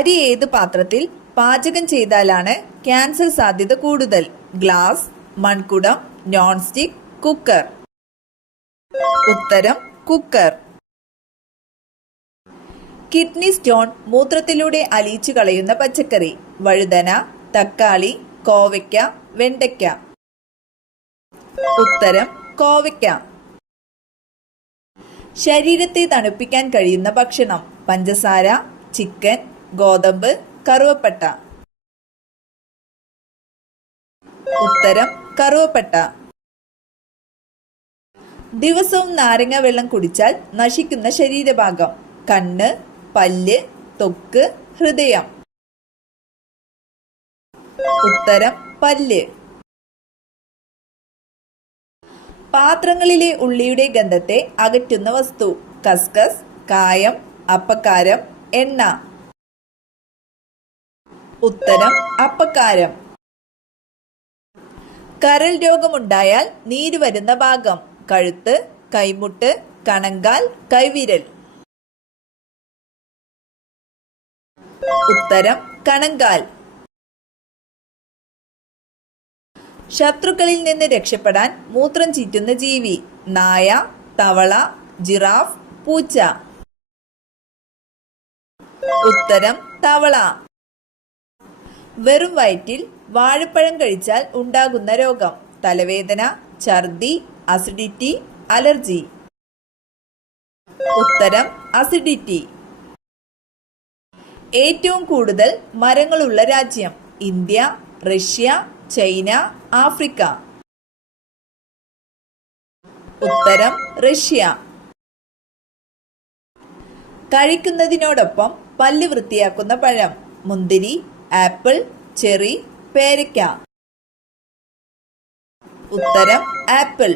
അരി ഏത് പാത്രത്തിൽ പാചകം ചെയ്താലാണ് ക്യാൻസർ സാധ്യത കൂടുതൽ? ഗ്ലാസ്, മൺകുടം, നോൺ സ്റ്റിക്, കുക്കർ. ഉത്തരം കുക്കർ. കിഡ്നി സ്റ്റോൺ മൂത്രത്തിലൂടെ അലിയിച്ചു കളയുന്ന പച്ചക്കറി? വഴുതന, തക്കാളി, കോവയ്ക്ക, വെണ്ടയ്ക്ക. ഉത്തരം കോവയ്ക്ക. ശരീരത്തെ തണുപ്പിക്കാൻ കഴിയുന്ന ഭക്ഷണം? പഞ്ചസാര, ചിക്കൻ, ഗോതമ്പ്, കറുവപ്പട്ട. ഉത്തരം കറുവപ്പട്ട. ദിവസവും നാരങ്ങ വെള്ളം കുടിച്ചാൽ നശിക്കുന്ന ശരീരഭാഗം? കണ്ണ്, പല്ല്, ത്വക്ക്, ഹൃദയം. ഉത്തരം പല്ല്. പാത്രങ്ങളിലെ ഉള്ളിയുടെ ഗന്ധത്തെ അകറ്റുന്ന വസ്തു? കസ്കസ്, കായം, അപ്പക്കാരം, എണ്ണ. ഉത്തരം അപ്പക്കാരം. കരൾ രോഗമുണ്ടായാൽ നീര് വരുന്ന ഭാഗം? കഴുത്ത്, കൈമുട്ട്, കണങ്കാൽ, കൈവിരൽ. ഉത്തരം കണങ്കാൽ. ശത്രുക്കളിൽ നിന്ന് രക്ഷപ്പെടാൻ മൂത്രം ചീറ്റുന്ന ജീവി? നായ, തവള, ജിറാഫ്, പൂച്ച. ഉത്തരം തവള. വെറും വയറ്റിൽ വാഴപ്പഴം കഴിച്ചാൽ ഉണ്ടാകുന്ന രോഗം? തലവേദന, ഛർദി, അസിഡിറ്റി, അലർജി. ഉത്തരം അസിഡിറ്റി. ഏറ്റവും കൂടുതൽ മരങ്ങളുള്ള രാജ്യം? India, Russia, China, Africa. ഉത്തരം റഷ്യ. കഴിക്കുന്നതിനോടൊപ്പം പല്ല് വൃത്തിയാക്കുന്ന പഴം? മുന്തിരി, ആപ്പിൾ, ചെറി, പേരയ്ക്ക. ഉത്തരം ആപ്പിൾ.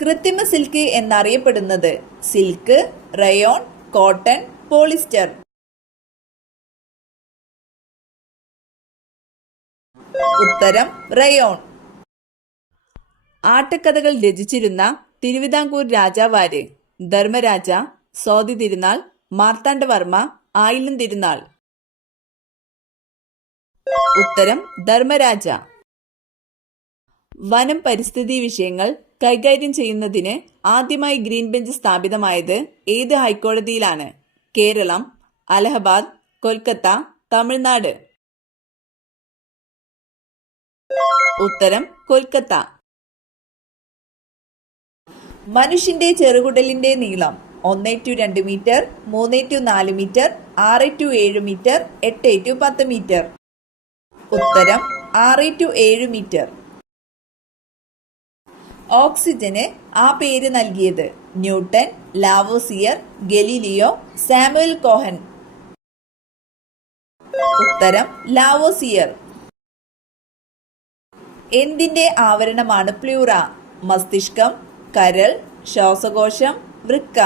കൃത്രിമ സിൽക്ക് എന്നറിയപ്പെടുന്നത്? Silk, rayon, cotton, polyester. ഉത്തരം റയോൺ. ആട്ടക്കഥകൾ രചിച്ചിരുന്ന തിരുവിതാംകൂർ രാജാവാര്? ധർമ്മരാജ, സ്വാതി തിരുനാൾ, മാർത്താണ്ഡവർമ്മ, ആയില്യം തിരുനാൾ. ഉത്തരം ധർമ്മരാജ. വനം പരിസ്ഥിതി വിഷയങ്ങൾ കൈകാര്യം ചെയ്യുന്നതിന് ആദ്യമായി ഗ്രീൻ ബെഞ്ച് സ്ഥാപിതമായത് ഏത് ഹൈക്കോടതിയിലാണ്? കേരളം, അലഹബാദ്, കൊൽക്കത്ത, തമിഴ്നാട്. ഉത്തരം കൊൽക്കത്ത. മനുഷ്യന്റെ ചെറുകുടലിന്റെ നീളം? 1-2 മീറ്റർ, 3-4 മീറ്റർ, 6-7 മീറ്റർ, 8-10 മീറ്റർ. ഉത്തരം 6-7 മീറ്റർ. ഓക്സിജന് ആ പേര് നൽകിയത്? Newton, Lavoisier, Galileo, Samuel Cohen. ഉത്തരം ലാവോസിയർ. എന്തിന്റെ ആവരണമാണ് പ്ലൂറ? മസ്തിഷ്കം, കരൾ, ശ്വാസകോശം, വൃക്ക.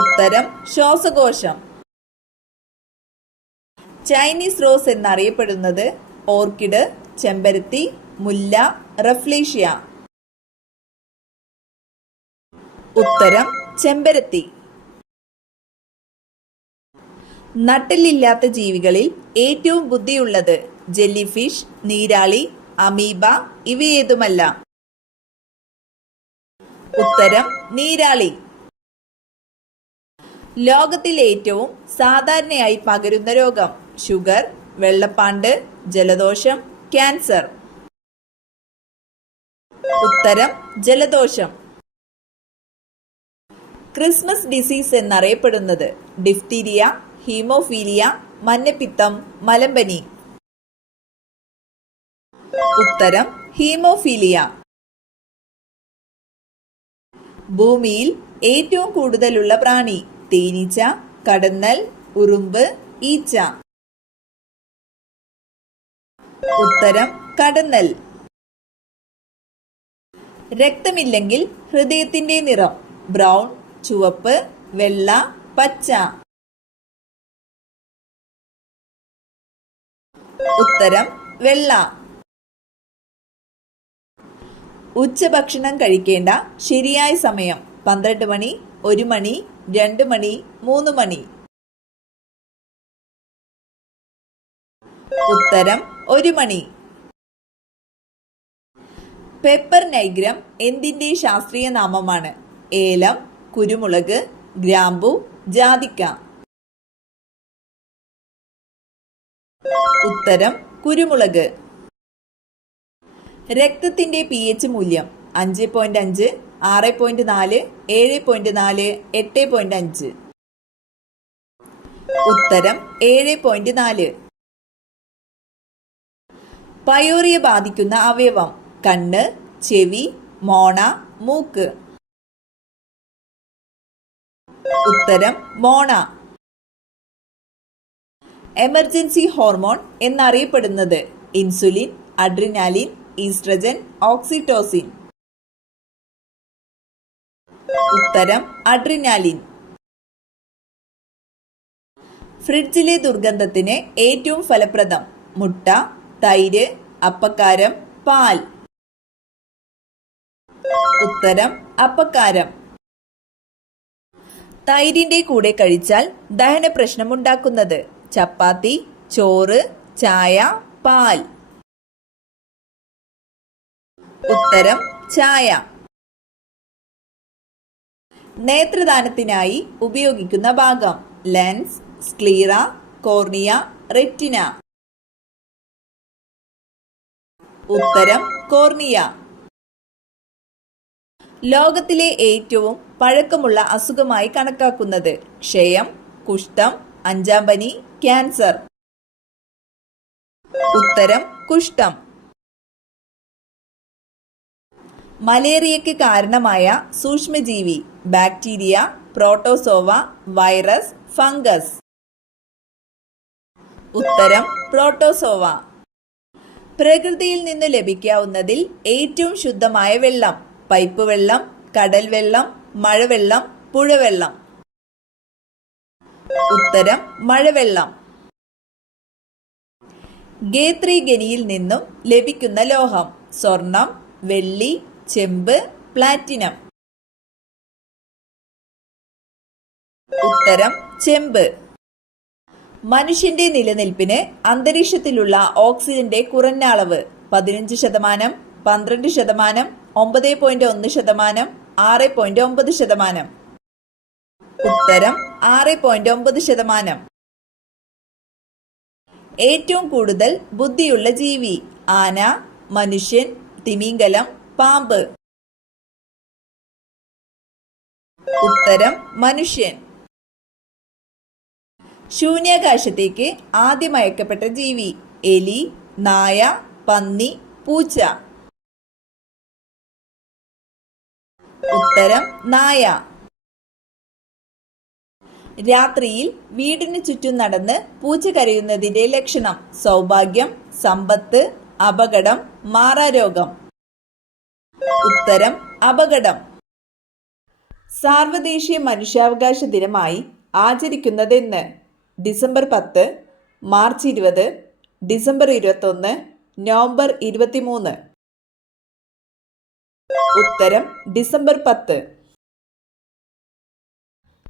ഉത്തരം ശ്വാസകോശം. ചൈനീസ് റോസ് എന്നറിയപ്പെടുന്നത്? ഓർക്കിഡ്, ചെമ്പരത്തി, മുല്ല, റഫ്ലേഷ്യ. ഉത്തരം ചെമ്പരത്തി. നട്ടെല്ലില്ലാത്ത ജീവികളിൽ ഏറ്റവും ബുദ്ധിയുള്ളത്? ജെല്ലിഫിഷ്, നീരാളി, അമീബ, ഇവയേതുമല്ല. ഉത്തരം നീരാളി. ലോകത്തിൽ ഏറ്റവും സാധാരണയായി പകരുന്ന രോഗം? ഷുഗർ, വെള്ളപ്പാണ്ട്, ജലദോഷം, ക്യാൻസർ. ഉത്തരം ജലദോഷം. ക്രിസ്മസ് ഡിസീസ് എന്നറിയപ്പെടുന്നത്? ഡിഫ്തീരിയ, ഹീമോഫീലിയ, മഞ്ഞപ്പിത്തം, മലമ്പനി. ഉത്തരം ഹീമോഫീലിയ. ഭൂമിയിൽ ഏറ്റവും കൂടുതലുള്ള പ്രാണി? തേനീച്ച, കടന്നൽ, ഉറുമ്പ്, ഈച്ച. ഉത്തരം കടന്നൽ. രക്തമില്ലെങ്കിൽ ഹൃദയത്തിന്റെ നിറം? ബ്രൗൺ, ചുവപ്പ്, വെള്ള, പച്ച. ഉത്തരം വെള്ള. ഉച്ചഭക്ഷണം കഴിക്കേണ്ട ശരിയായ സമയം? 12 മണി, 1 മണി, 2 മണി, 3 മണി. ഉത്തരം 1 മണി. പെപ്പർ നൈഗ്രം എന്തിന്റെ ശാസ്ത്രീയ നാമമാണ്? ഏലം, കുരുമുളക്, ഗ്രാമ്പു, ജാതിക്ക. ഉത്തരം കുരുമുളക്. രക്തത്തിന്റെ pH മൂല്യം 5.5, 6.4, 7.4, 8.5. ഉത്തരം 7.4. പയോറിയ ബാധിക്കുന്ന അവയവം: കണ്ണ്, ചെവി, മോണ, മൂക്ക്. ഉത്തരം മോണ. എമർജൻസി ഹോർമോൺ എന്നറിയപ്പെടുന്നത്: ഇൻസുലിൻ, അഡ്രിനാലിൻ, ഈസ്ട്രജൻ, ഓക്സിറ്റോസിൻ. ഉത്തരം അഡ്രിനാലിൻ. ഫ്രിഡ്ജിലെ ദുർഗന്ധത്തിന് ഏറ്റവും ഫലപ്രദം: മുട്ട, തൈര്, അപ്പക്കാരം, പാൽ. ഉത്തരം അപ്പക്കാരം. തൈരിന്റെ കൂടെ കഴിച്ചാൽ ദഹന പ്രശ്നമുണ്ടാക്കുന്നത്: ചപ്പാത്തി, ചോറ്, ചായ, പാൽ. ഉത്തരം ചായ. നേത്രദാനത്തിനായി ഉപയോഗിക്കുന്ന ഭാഗം: ലെൻസ്, സ്ക്ലീറ, കോർണിയ, റെറ്റിന. ഉത്തരം കോർണിയ. ലോകത്തിലെ ഏറ്റവും പഴക്കമുള്ള അസുഖമായി കണക്കാക്കുന്നത്: ക്ഷയം, കുഷ്ഠം, 5-ാം പനി, ക്യാൻസർ. ഉത്തരം കുഷ്ഠം. മലേറിയയ്ക്ക് കാരണമായ സൂക്ഷ്മജീവി: ബാക്ടീരിയ, പ്രോട്ടോസോവ, വൈറസ്, ഫംഗസ്. ഉത്തരം പ്രോട്ടോസോവ. പ്രകൃതിയിൽ നിന്ന് ലഭിക്കാവുന്നതിൽ ഏറ്റവും ശുദ്ധമായ വെള്ളം: പൈപ്പ് വെള്ളം, കടൽ വെള്ളം, മഴവെള്ളം, പുഴവെള്ളം. ഉത്തരം മഴവെള്ളം. ഗേത്രി ഖനിയിൽ നിന്നും ലഭിക്കുന്ന ലോഹം: സ്വർണം, വെള്ളി, ചെമ്പ്, പ്ലാറ്റിനം. ഉത്തരം ചെമ്പ്. മനുഷ്യന്റെ നിലനിൽപ്പിന് അന്തരീക്ഷത്തിലുള്ള ഓക്സിജന്റെ കുറഞ്ഞ അളവ്: 15%, 12%, 9.1%, 6.9%. ഉത്തരം 6.9%. ഏറ്റവും കൂടുതൽ ബുദ്ധിയുള്ള ജീവി: ആന, മനുഷ്യൻ, തിമിംഗലം, പാമ്പ്. ഉത്തരം മനുഷ്യൻ. ശൂന്യാകാശത്തേക്ക് ആദ്യം അയക്കപ്പെട്ട ജീവി: എലി, നായ, പന്നി, പൂച്ച. ഉത്തരം നായ. രാത്രിയിൽ വീടിന് ചുറ്റും നടന്ന് പൂച്ച കരയുന്നതിന്റെ ലക്ഷണം: സൗഭാഗ്യം, സമ്പത്ത്, അപകടം, മാറാരോഗം. ഉത്തരം അപകടം. സാർവദേശീയ മനുഷ്യാവകാശ ദിനമായി ആചരിക്കുന്നതെന്ന്: ഡിസംബർ 10, മാർച്ച് 20, ഡിസംബർ 21, നവംബർ 23. ഉത്തരം ഡിസംബർ 10.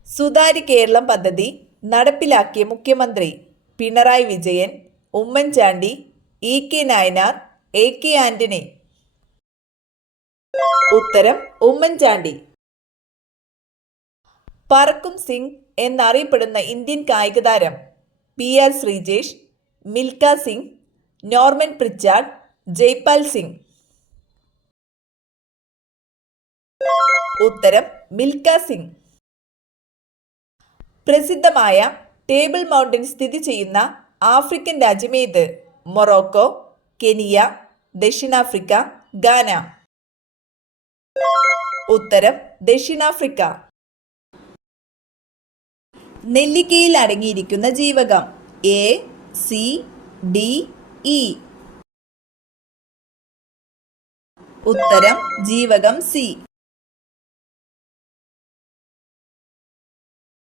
സുതാര്യ കേരളം പദ്ധതി നടപ്പിലാക്കിയ മുഖ്യമന്ത്രി: പിണറായി വിജയൻ, ഉമ്മൻചാണ്ടി, EK നായനാർ, AK ആന്റണി. ഉത്തരം ഉമ്മൻചാണ്ടി. പറക്കും സിംഗ് എന്നറിയപ്പെടുന്ന ഇന്ത്യൻ കായിക താരം: PR Sreejesh, Milkha Singh, Norman Pritchard, Jaipal Singh. ഉത്തരം മിൽഖ സിംഗ്. പ്രസിദ്ധമായ ടേബിൾ മൗണ്ടൻ സ്ഥിതി ചെയ്യുന്ന ആഫ്രിക്കൻ രാജ്യമേത്? മൊറോക്കോ, കെനിയ, ദക്ഷിണാഫ്രിക്ക, ഗാന. ഉത്തരം ദക്ഷിണാഫ്രിക്ക. നെല്ലിക്കയിൽ അടങ്ങിയിരിക്കുന്ന ജീവകം: A, C, D, E. ഉത്തരം ജീവകം C.